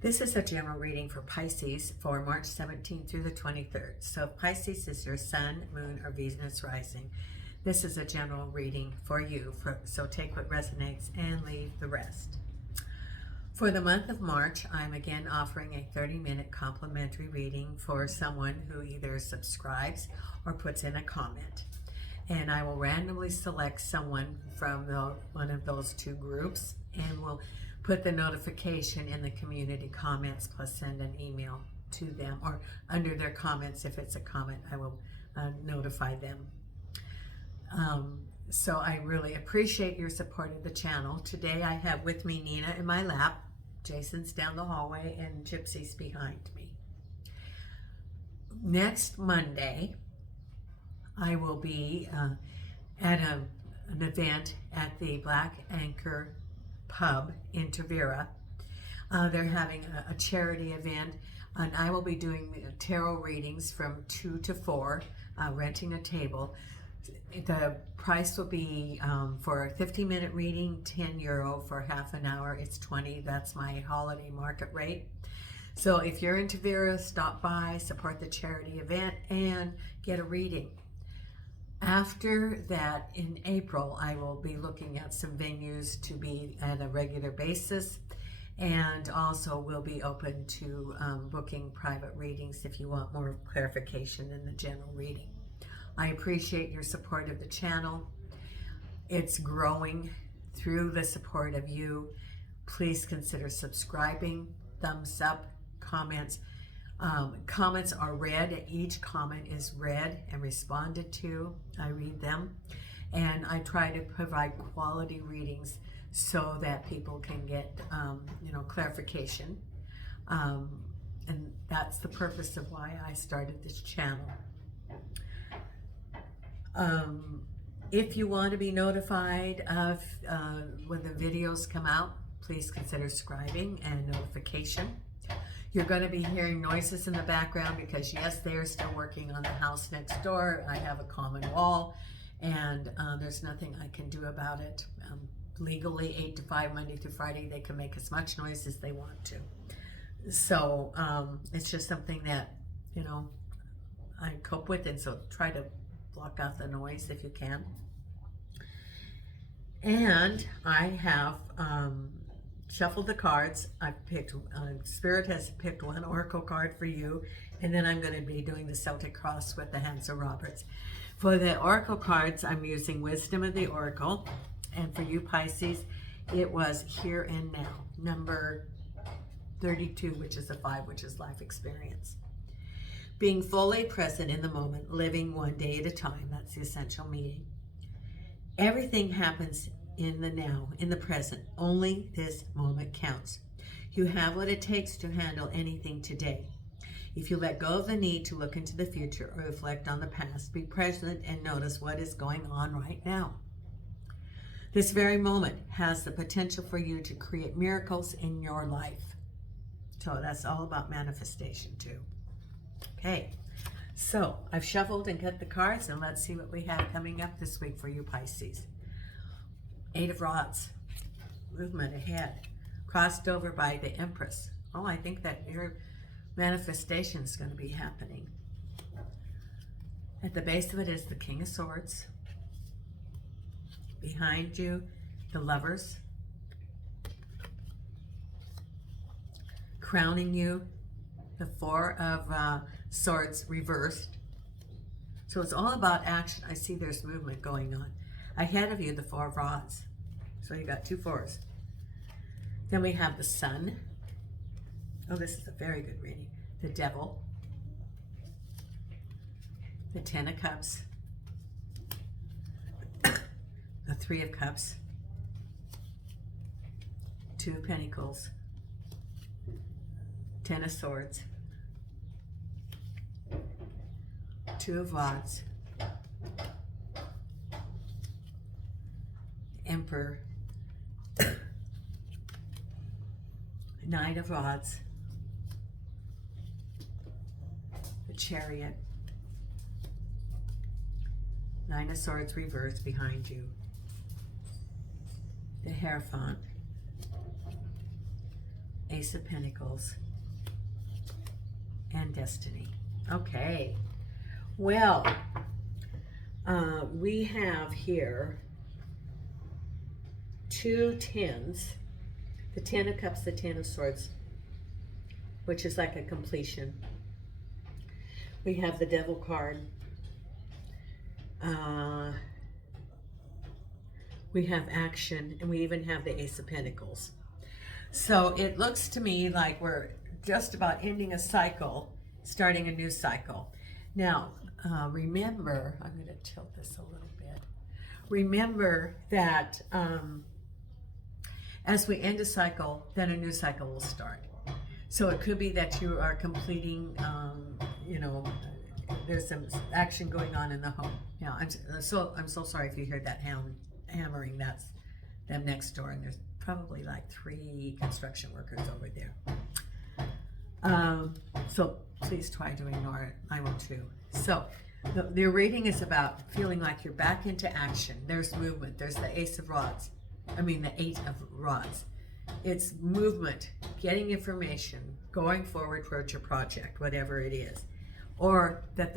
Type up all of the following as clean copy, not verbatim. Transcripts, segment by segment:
This is a general reading for Pisces for March 17th through the 23rd. So if Pisces is your sun, moon, or Venus rising, this is a general reading for you. So take what resonates and leave the rest. For the month of March, I'm again offering a 30-minute complimentary reading for someone who either subscribes or puts in a comment. And I will randomly select someone from one of those two groups and will put the notification in the community comments, plus send an email to them, or under their comments. If it's a comment, I will notify them. So I really appreciate your support of the channel. Today I have with me Nina in my lap, Jason's down the hallway, and Gypsy's behind me. Next Monday, I will be at an event at the Black Anchor Pub in Tavera. They're having a charity event, and I will be doing tarot readings from 2 to 4, renting a table. The price will be for a 50-minute reading, €10. For half an hour, it's 20. That's my holiday market rate. So if you're in Tavera, stop by, support the charity event, and get a reading. After that, in April, I will be looking at some venues to be at a regular basis, and also will be open to booking private readings if you want more clarification than the general reading. I appreciate your support of the channel. It's growing through the support of you. Please consider subscribing, thumbs up, comments. Comments are read. Each comment is read and responded to. I read them, and I try to provide quality readings so that people can get clarification, and that's the purpose of why I started this channel. If you want to be notified of when the videos come out, please consider subscribing and notification. You're going to be hearing noises in the background because, yes, they are still working on the house next door. I have a common wall, and there's nothing I can do about it. Legally, 8 to 5, Monday through Friday, they can make as much noise as they want to. So it's just something that, I cope with, and so try to block out the noise if you can. And I have shuffled the cards. I've picked, Spirit has picked one oracle card for you, and then I'm going to be doing the Celtic Cross with the Hands of Roberts. For the oracle cards, I'm using Wisdom of the Oracle, and for you Pisces, it was Here and Now, number 32, which is a 5, which is life experience. Being fully present in the moment, living one day at a time, that's the essential meaning. Everything happens in the now, in the present. Only this moment counts. You have what it takes to handle anything today. If you let go of the need to look into the future or reflect on the past, be present and notice what is going on right now. This very moment has the potential for you to create miracles in your life. So that's all about manifestation too. Okay, so I've shuffled and cut the cards, and let's see what we have coming up this week for you Pisces. 8 of Rods, movement ahead, crossed over by the Empress. Oh, I think that your manifestation is going to be happening. At the base of it is the King of Swords. Behind you, the Lovers. Crowning you, the 4 of Swords reversed. So it's all about action. I see there's movement going on. Ahead of you, the 4 of Rods. So you got 2 4s. Then we have the Sun. Oh, this is a very good reading. The Devil. The 10 of Cups. The 3 of Cups. 2 of Pentacles. 10 of Swords. 2 of Wands. Emperor. 9 of Rods. The Chariot. 9 of Swords reversed behind you. The Hierophant. Ace of Pentacles, and Destiny. Okay. Well, we have here 2 tens. The Ten of Cups, the Ten of Swords, which is like a completion. We have the Devil card. We have action, and we even have the Ace of Pentacles. So it looks to me like we're just about ending a cycle, starting a new cycle. Now, remember, I'm going to tilt this a little bit. Remember that as we end a cycle, then a new cycle will start. So it could be that you are completing, you know, there's some action going on in the home. Now, I'm so sorry if you hear that hammering. That's them next door, and there's probably like 3 construction workers over there. So please try to ignore it. I will too. So the reading is about feeling like you're back into action. There's movement. There's the Ace of Rods. I mean the 8 of Rods. It's movement, getting information, going forward towards your project, whatever it is. Or that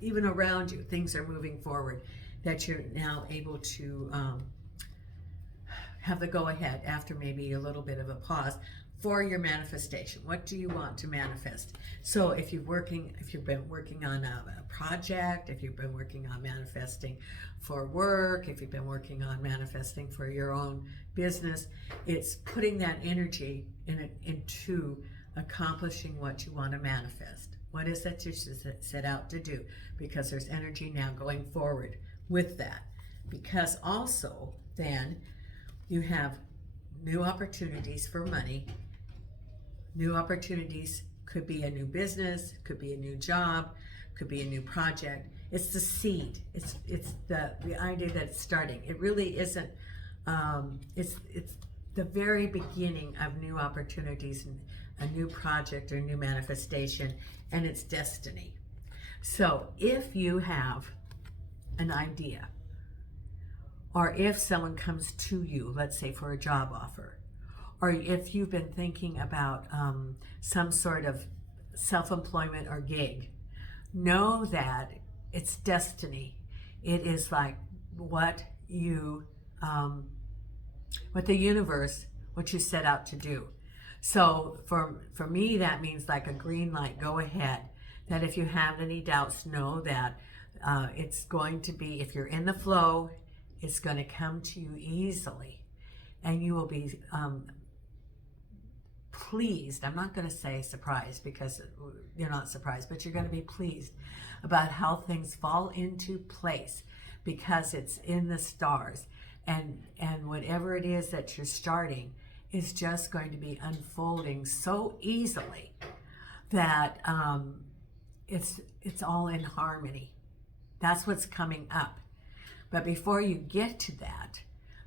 even around you, things are moving forward, that you're now able to have the go-ahead after maybe a little bit of a pause for your manifestation. What do you want to manifest? So if you've been working on a project, if you've been working on manifesting for work, if you've been working on manifesting for your own business, it's putting that energy into accomplishing what you want to manifest. What is that you set out to do? Because there's energy now going forward with that. Because also then you have new opportunities for money. New opportunities could be a new business, could be a new job, could be a new project. It's the seed. It's the idea that it's starting. It really isn't. It's the very beginning of new opportunities and a new project or new manifestation, and it's destiny. So if you have an idea, or if someone comes to you, let's say for a job offer, or if you've been thinking about some sort of self-employment or gig, know that it's destiny. It is like what the universe, what you set out to do. So for me, that means like a green light, go ahead. That if you have any doubts, know that it's going to be, if you're in the flow, it's going to come to you easily. And you will be pleased. I'm not going to say surprised, because you're not surprised, but you're going to be pleased about how things fall into place, because it's in the stars. And whatever it is that you're starting is just going to be unfolding so easily that it's all in harmony. That's what's coming up. But before you get to that,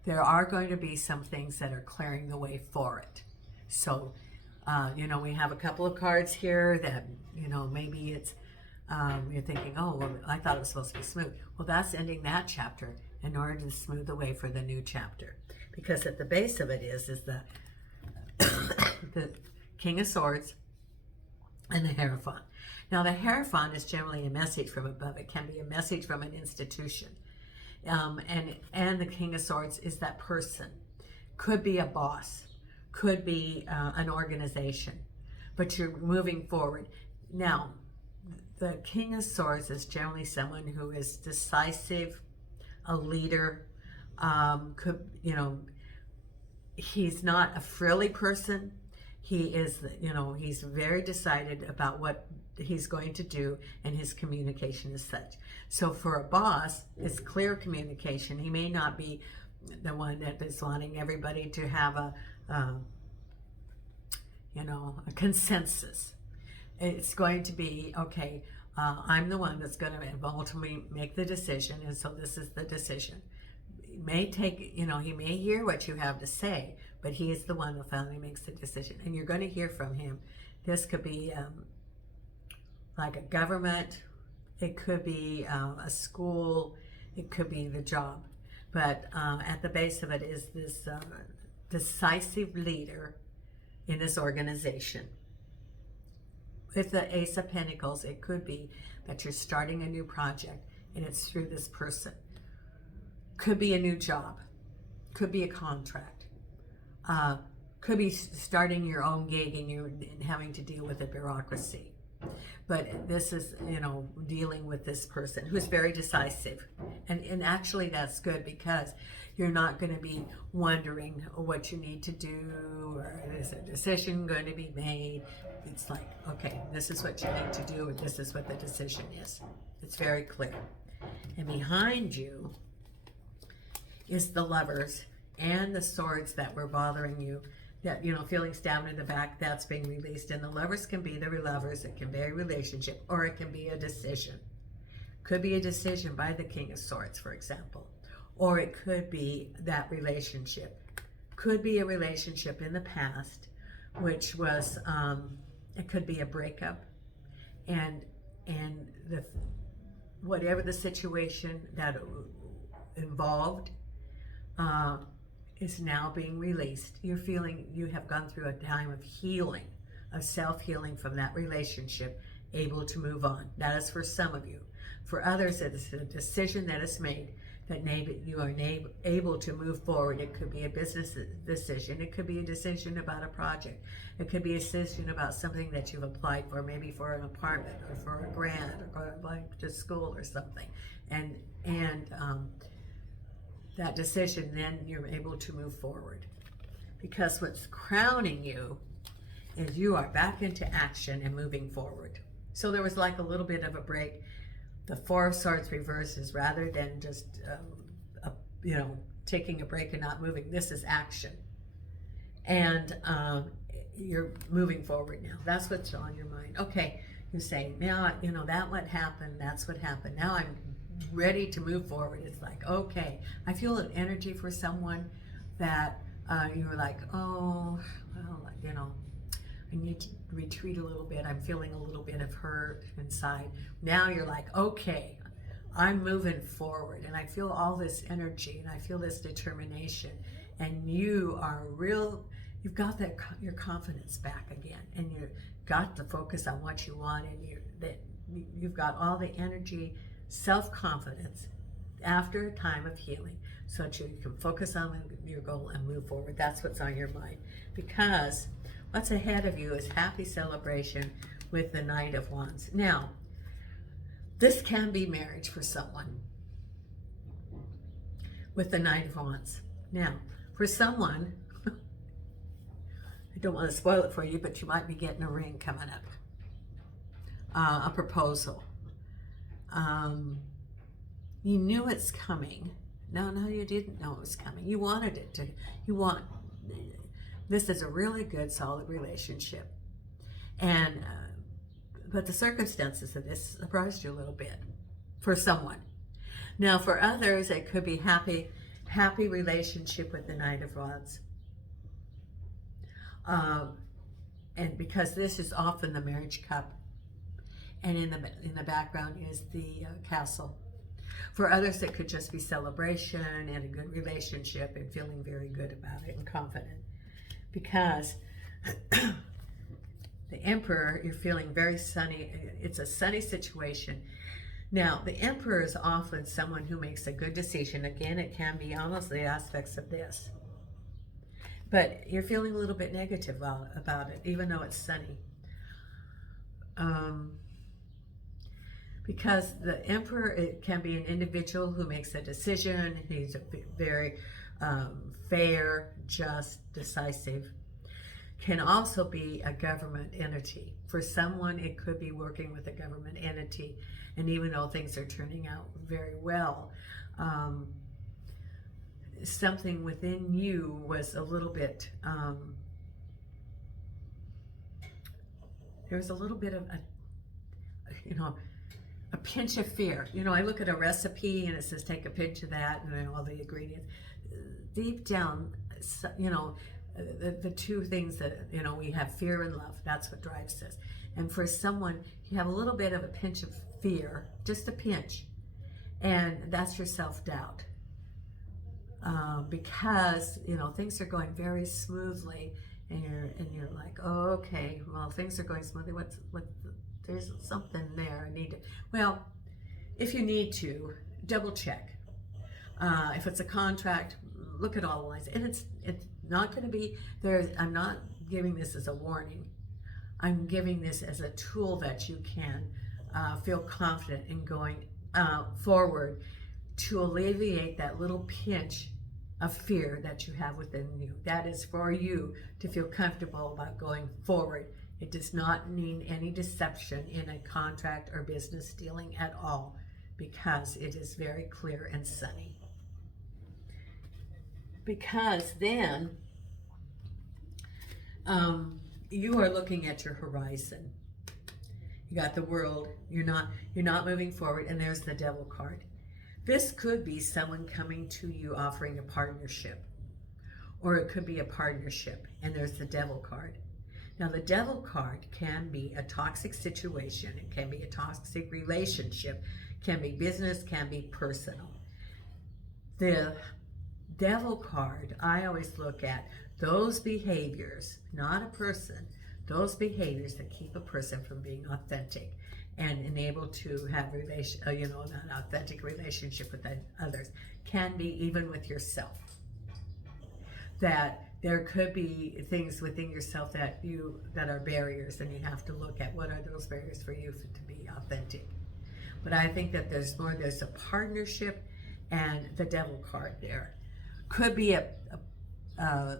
there are going to be some things that are clearing the way for it. So, we have a couple of cards here that, maybe it's, you're thinking, oh, well, I thought it was supposed to be smooth. Well, that's ending that chapter in order to smooth the way for the new chapter. Because at the base of it is the the King of Swords and the Hierophant. Now, the Hierophant is generally a message from above. It can be a message from an institution. And the King of Swords is that person. Could be a boss. Could be an organization. But you're moving forward. Now, the King of Swords is generally someone who is decisive, a leader. He's not a frilly person. He is, he's very decided about what he's going to do, and his communication is such. So for a boss, it's clear communication. He may not be the one that is wanting everybody to have a consensus. It's going to be, okay, I'm the one that's going to ultimately make the decision, and so this is the decision. It may take, he may hear what you have to say, but he is the one who finally makes the decision, and you're going to hear from him. This could be like a government, it could be a school, it could be the job. But at the base of it is this decisive leader in this organization. With the Ace of Pentacles, it could be that you're starting a new project and it's through this person. Could be a new job, could be a contract, could be starting your own gig and you're having to deal with a bureaucracy. But this is, you know, dealing with this person who's very decisive. And actually that's good, because you're not going to be wondering what you need to do, or is a decision going to be made. It's like, okay, this is what you need to do, and this is what the decision is. It's very clear. And behind you is the Lovers and the Swords that were bothering you, that, you know, feeling stabbed in the back, that's being released. And the Lovers can be the Lovers, it can be a relationship, or it can be a decision. Could be a decision by the King of Swords, for example, or it could be that relationship. Could be a relationship in the past, which was, it could be a breakup, and the whatever the situation that involved is now being released. You're feeling you have gone through a time of healing, of self-healing from that relationship, able to move on. That is for some of you. For others, it's a decision that is made that you are able to move forward. It could be a business decision. It could be a decision about a project. It could be a decision about something that you've applied for, maybe for an apartment or for a grant or going to school or something. And that decision, then you're able to move forward. Because what's crowning you is you are back into action and moving forward. So there was like a little bit of a break. The Four of Swords reverses, rather than just, you know, taking a break and not moving. This is action. And you're moving forward now. That's what's on your mind. Okay, you say, now, you know, that what happened, that's what happened. Now I'm ready to move forward. It's like, okay, I feel an energy for someone that you're like, oh, well, you know, I need to retreat a little bit. I'm feeling a little bit of hurt inside. Now you're like, okay, I'm moving forward, and I feel all this energy, and I feel this determination, and you are you've got your confidence back again, and you've got to focus on what you want, and you've got all the energy, self-confidence after a time of healing, so that you can focus on your goal and move forward. That's what's on your mind, because what's ahead of you is happy celebration with the Knight of Wands. Now, this can be marriage for someone with the Knight of Wands. Now, for someone, I don't want to spoil it for you, but you might be getting a ring coming up, a proposal. You knew it's coming. No, you didn't know it was coming. You wanted it to. This is a really good, solid relationship. And, but the circumstances of this surprised you a little bit for someone. Now, for others, it could be happy relationship with the Knight of Wands. And because this is often the marriage cup, and in the background is the castle. For others, it could just be celebration and a good relationship and feeling very good about it and confident. Because the Emperor, you're feeling very sunny. It's a sunny situation. Now, the Emperor is often someone who makes a good decision. Again, it can be almost the aspects of this. But you're feeling a little bit negative about it, even though it's sunny. Because the Emperor, it can be an individual who makes a decision. He's a very fair, just, decisive. Can also be a government entity. For someone, it could be working with a government entity. And even though things are turning out very well, something within you was a little bit, there was a little bit of a pinch of fear. You know, I look at a recipe and it says take a pinch of that and then all the ingredients. Deep down, you know, the two things that, you know, we have fear and love. That's what drives us. And for someone, you have a little bit of a pinch of fear, just a pinch, and that's your self-doubt. because, you know, things are going very smoothly, and you're like, oh, okay, well, things are going smoothly. There's something there. I need to, well, if you need to, double check. If it's a contract, look at all the lines. And it's not going to be there. I'm not giving this as a warning. I'm giving this as a tool that you can feel confident in going forward to alleviate that little pinch of fear that you have within you. That is for you to feel comfortable about going forward. It does not mean any deception in a contract or business dealing at all, because it is very clear and sunny. Because then you are looking at your horizon. You got the world. You're not moving forward, and there's the Devil card. This could be someone coming to you offering a partnership, or it could be a partnership, and there's the Devil card. Now, the Devil card can be a toxic situation. It can be a toxic relationship, can be business, can be personal. The Devil card, I always look at those behaviors, not a person, those behaviors that keep a person from being authentic and enable to have an authentic relationship with others. Can be even with yourself. That there could be things within yourself that are barriers, and you have to look at what are those barriers for you to be authentic. But I think that there's a partnership and the Devil card there. Could be a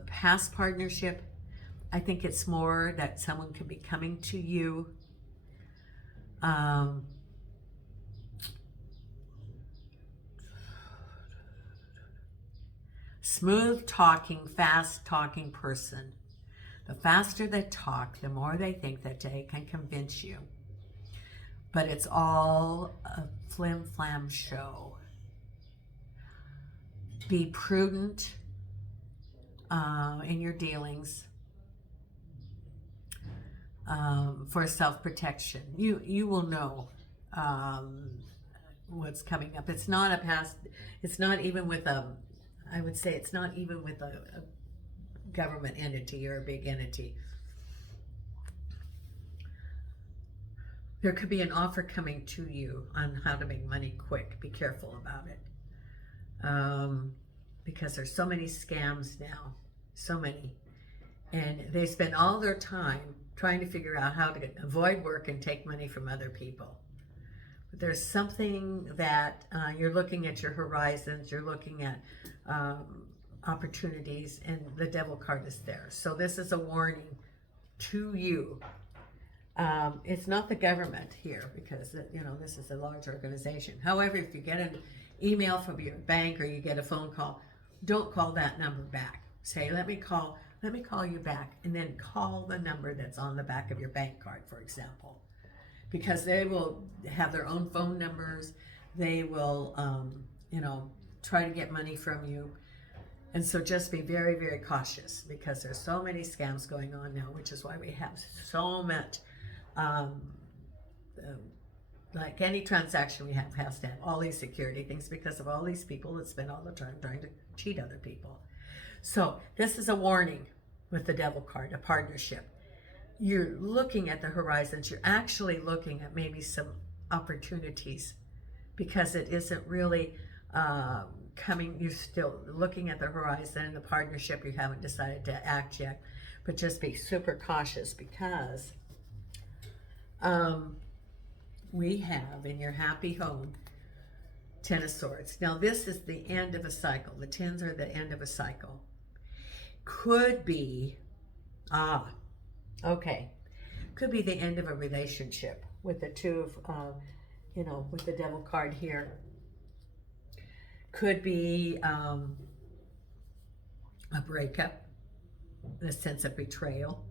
past partnership. I think it's more that someone could be coming to you. Smooth talking, fast talking person. The faster they talk, the more they think that they can convince you. But it's all a flim-flam show. Be prudent in your dealings for self-protection. You will know what's coming up. It's not a past. It's not even with I would say it's not even with a government entity or a big entity. There could be an offer coming to you on how to make money quick. Be careful about it. Because there's so many scams now, so many. And they spend all their time trying to figure out how to avoid work and take money from other people. But there's something that you're looking at your horizons, you're looking at opportunities, and the Devil card is there. So this is a warning to you. It's not the government here, because this is a large organization. However, if you get an email from your bank or you get a phone call, don't call that number back. Say, let me call you back, and then call the number that's on the back of your bank card, for example, because they will have their own phone numbers. They will try to get money from you. And so just be very, very cautious, because there's so many scams going on now, which is why we have so much like any transaction we have has to have all these security things, because of all these people that spend all the time trying to cheat other people. So this is a warning with the Devil card, a partnership. You're looking at the horizons. You're actually looking at maybe some opportunities, because it isn't really coming. You're still looking at the horizon and the partnership. You haven't decided to act yet, but just be super cautious, because we have in your happy home, Ten of Swords. Now this is the end of a cycle. The tens are the end of a cycle. Could be, could be the end of a relationship with the two of, with the Devil card here. Could be a breakup, a sense of betrayal,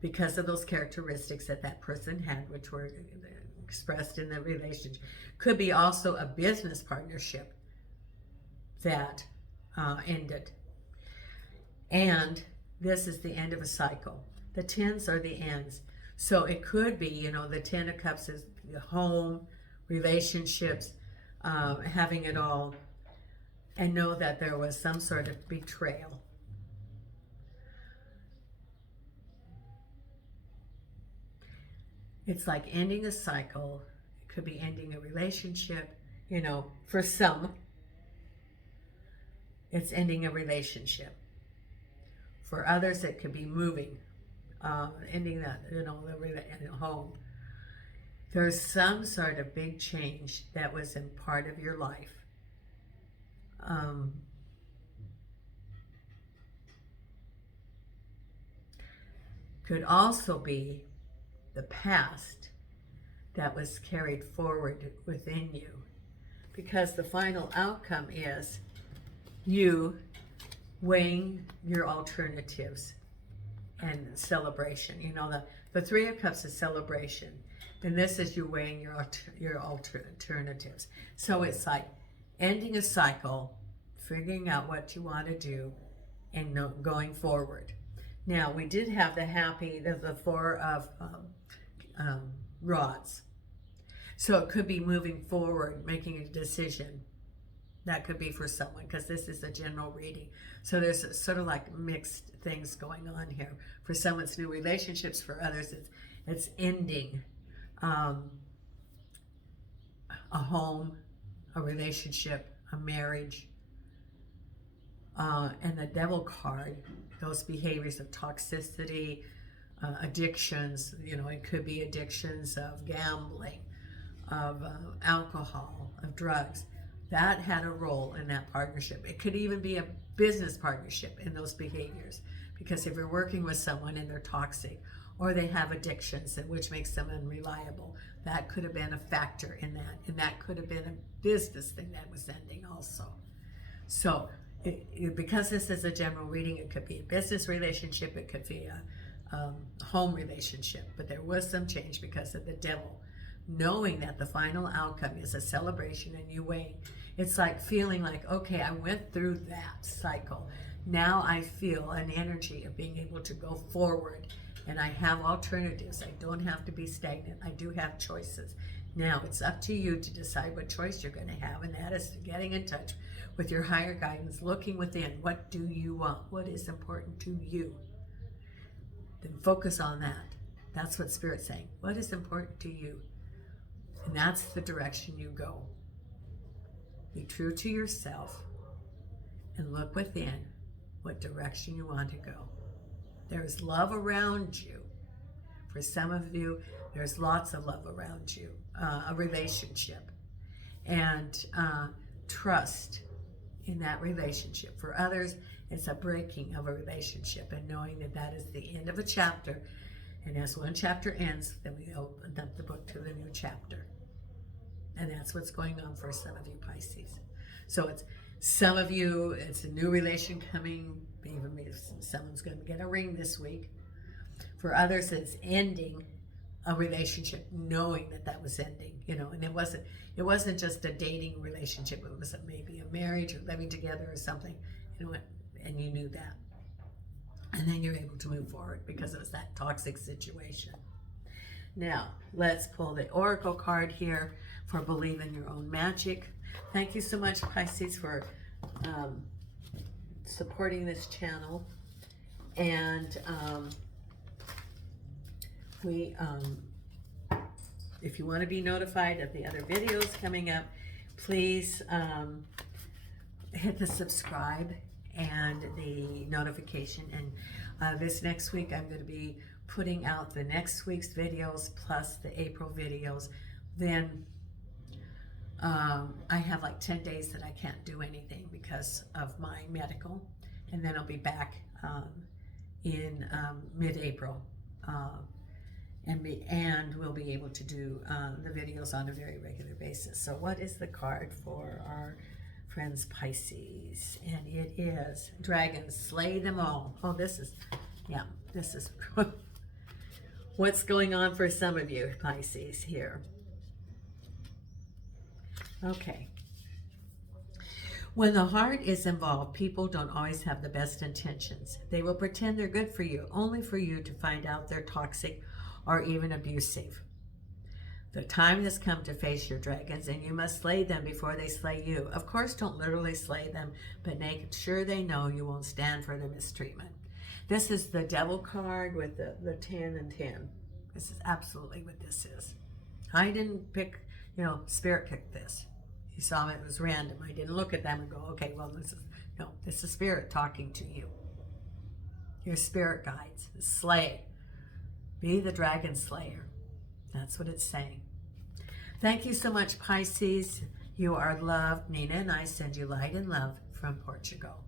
because of those characteristics that person had, which were expressed in the relationship. Could be also a business partnership that ended. And this is the end of a cycle. The tens are the ends. So it could be, the Ten of Cups is the home, relationships, having it all. and know that there was some sort of betrayal. It's like ending a cycle. It could be ending a relationship. You know, for some, it's ending a relationship. For others, it could be moving, ending that, you know, the home. There's some sort of big change that was in part of your life. Could also be the past that was carried forward within you, because the final outcome is you weighing your alternatives and celebration. You know, the Three of Cups is celebration, and this is you weighing your alternatives. So it's like ending a cycle, figuring out what you want to do, and going forward. Now, we did have the Four of Rods. So it could be moving forward, making a decision. That could be for someone, because this is a general reading. So there's sort of like mixed things going on here. For some, it's new relationships. For others, it's ending a home, a relationship, a marriage. And the Devil card, those behaviors of toxicity, addictions, you know, it could be addictions of gambling, of alcohol, of drugs. That had a role in that partnership. It could even be a business partnership in those behaviors, because if you're working with someone and they're toxic, or they have addictions, which makes them unreliable, that could have been a factor in that, and that could have been a business thing that was ending also. So because this is a general reading, it could be a business relationship, it could be a home relationship, but there was some change because of the Devil. Knowing that the final outcome is a celebration and you wait. It's like feeling like, okay, I went through that cycle. Now I feel an energy of being able to go forward, and I have alternatives. I don't have to be stagnant. I do have choices. Now it's up to you to decide what choice you're going to have, and that is getting in touch with your higher guidance, looking within. What do you want? What is important to you? Then focus on that. That's what Spirit's saying. What is important to you? And that's the direction you go. Be true to yourself and look within what direction you want to go. There is love around you. For some of you, there's lots of love around you, a relationship, and trust in that relationship. For others, it's a breaking of a relationship and knowing that that is the end of a chapter. And as one chapter ends, then we open up the book to the new chapter. And that's what's going on for some of you Pisces. So it's some of you, it's a new relation coming. Even if someone's going to get a ring this week. For others, it's ending a relationship, knowing that that was ending. You know, and it wasn't just a dating relationship. It was maybe a marriage or living together or something. You know, and you knew that. And then you're able to move forward because it was that toxic situation. Now, let's pull the Oracle card here for Believe in Your Own Magic. Thank you so much, Pisces, for supporting this channel. And if you want to be notified of the other videos coming up, please hit the subscribe and the notification. And this next week, I'm going to be putting out the next week's videos plus the April videos. Then I have like 10 days that I can't do anything because of my medical, and then I'll be back in mid-April, and we'll be able to do the videos on a very regular basis. So what is the card for our friends Pisces? And it is Dragons, Slay Them All. Oh, this is what's going on for some of you Pisces here. Okay. When the heart is involved, people don't always have the best intentions. They will pretend they're good for you, only for you to find out they're toxic or even abusive. The time has come to face your dragons, and you must slay them before they slay you. Of course, don't literally slay them, but make sure they know you won't stand for the mistreatment. This is the devil card with the 10 and 10. This is absolutely what this is. I didn't pick, Spirit picked this. You saw it was random. I didn't look at them and go, okay, well, this is Spirit talking to you. Your spirit guides. Slay. Be the dragon slayer. That's what it's saying. Thank you so much, Pisces. You are loved, Nina, and I send you light and love from Portugal.